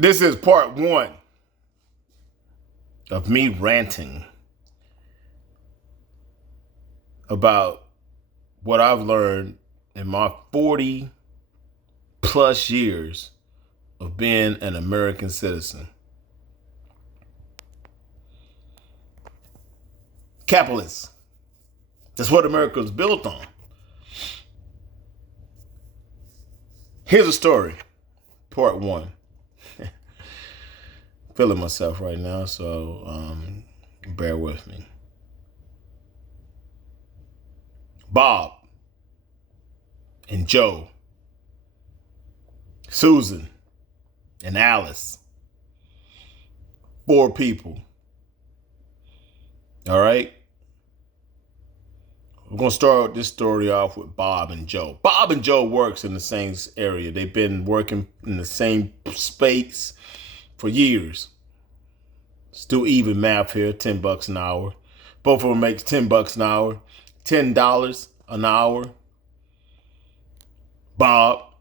This is part one of me ranting about what I've learned in my 40 plus years of being an American citizen. Capitalists. That's what America was built on. Here's a story. Part one. Feeling myself right now, so bear with me. Bob and Joe, Susan and Alice. 4 people. All right? We're going to start this story off with Bob and Joe. Bob and Joe works in the same area. They've been working in the same space for years. Let's do even math here. $10 an hour. Both of them makes $10 an hour. $10 an hour. Bob,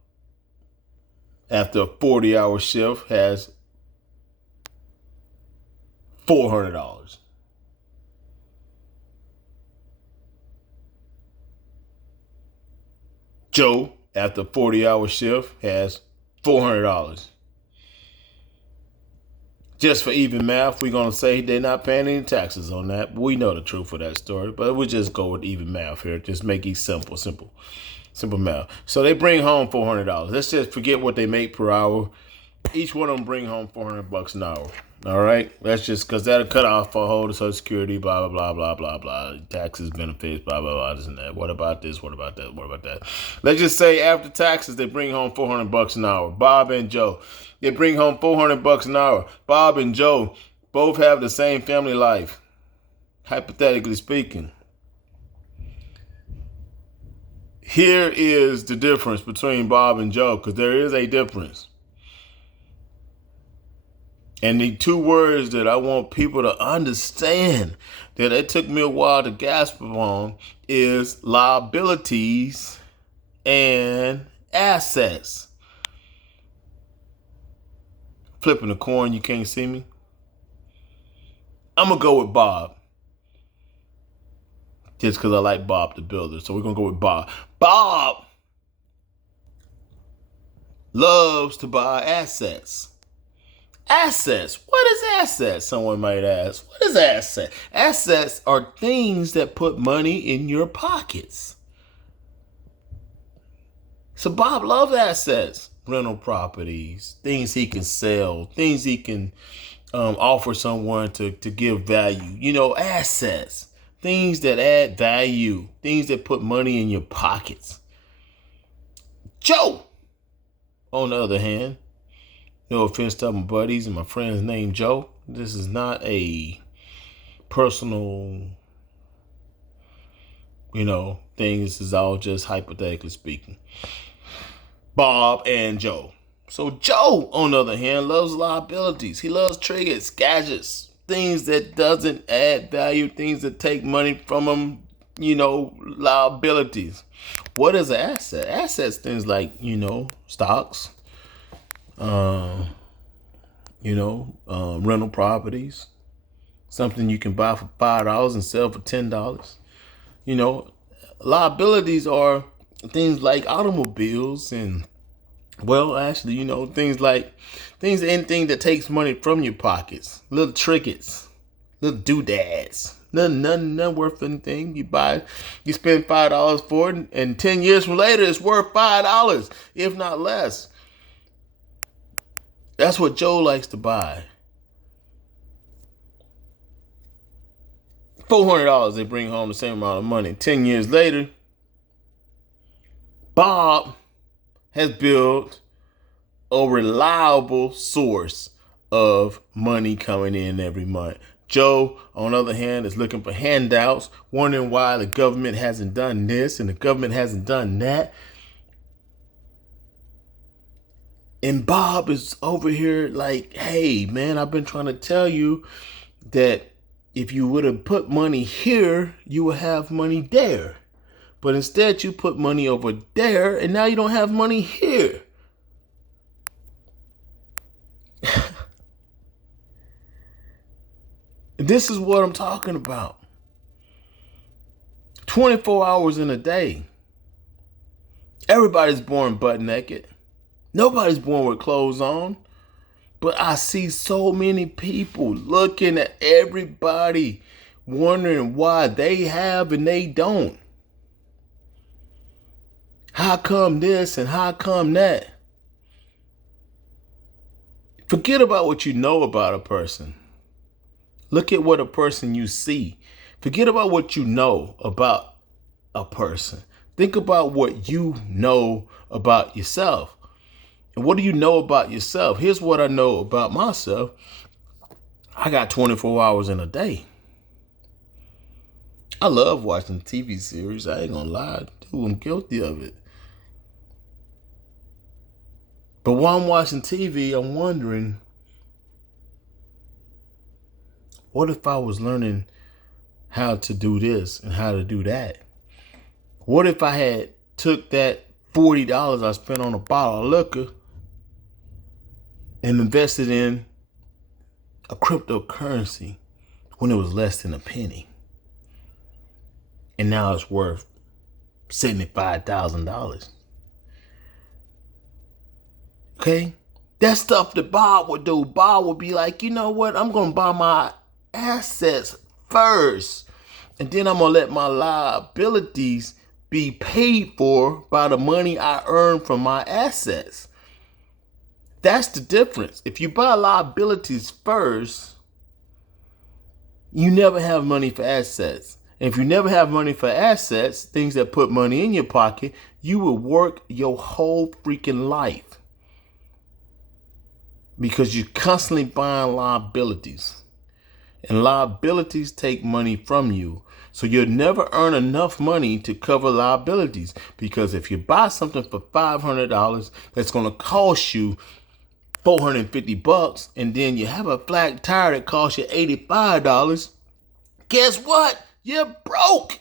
after a 40-hour shift, has $400. Joe, after a 40-hour shift, has $400. Just for even math, we're going to say they're not paying any taxes on that. We know the truth of that story, but we'll just go with even math here. Just make it simple math. So they bring home $400. Let's just forget what they make per hour. Each one of them bring home $400 an hour. All right? That's just because that'll cut off for whole Social Security, blah, blah, blah, blah, blah, blah. Taxes, benefits, blah, blah, blah, this and that. What about this? What about that? What about that? Let's just say after taxes, they bring home $400 an hour. Bob and Joe, they bring home $400 an hour. Bob and Joe both have the same family life, hypothetically speaking. Here is the difference between Bob and Joe, because there is a difference. And the 2 words that I want people to understand that it took me a while to grasp upon is liabilities and assets. Flipping the coin, you can't see me. I'm going to go with Bob. Just because I like Bob the Builder. So we're going to go with Bob. Bob loves to buy assets. Assets. What is assets? Someone might ask. What is asset? Assets are things that put money in your pockets. So Bob loves assets. Rental properties, things he can sell, things he can offer someone to give value. You know, assets. Things that add value. Things that put money in your pockets. Joe, on the other hand, no offense to my buddies and my friends named Joe. This is not a personal, thing. This is all just hypothetically speaking. Bob and Joe. So Joe, on the other hand, loves liabilities. He loves trinkets, gadgets, things that doesn't add value, things that take money from him, liabilities. What is an asset? Assets, things like, stocks, rental properties, something you can buy for $5 and sell for $10. Liabilities are things like automobiles and, anything that takes money from your pockets, little trinkets, little doodads, nothing worth anything. You spend $5 for it, and 10 years from later, it's worth $5, if not less. That's what Joe likes to buy. $400, they bring home the same amount of money. 10 years later, Bob has built a reliable source of money coming in every month. Joe, on the other hand, is looking for handouts, wondering why the government hasn't done this and the government hasn't done that. And Bob is over here like, hey, man, I've been trying to tell you that if you would have put money here, you would have money there. But instead, you put money over there, and now you don't have money here. This is what I'm talking about. 24 hours in a day. Everybody's born butt naked. Nobody's born with clothes on. But I see so many people looking at everybody, wondering why they have and they don't. How come this and how come that? Forget about what you know about a person. Look at what a person you see. Forget about what you know about a person. Think about what you know about yourself. And what do you know about yourself? Here's what I know about myself. I got 24 hours in a day. I love watching TV series. I ain't gonna lie. Dude, I'm guilty of it. But while I'm watching TV, I'm wondering, what if I was learning how to do this and how to do that? What if I had took that $40 I spent on a bottle of liquor and invested in a cryptocurrency when it was less than a penny? And now it's worth $75,000. Okay? That's stuff that Bob would do. Bob would be like, you know what? I'm going to buy my assets first. And then I'm going to let my liabilities be paid for by the money I earn from my assets. That's the difference. If you buy liabilities first, you never have money for assets. And if you never have money for assets, things that put money in your pocket, you will work your whole freaking life. Because you're constantly buying liabilities. And liabilities take money from you. So you'll never earn enough money to cover liabilities. Because if you buy something for $500, that's going to cost you $450, and then you have a flat tire that costs you $85, guess what? You're broke.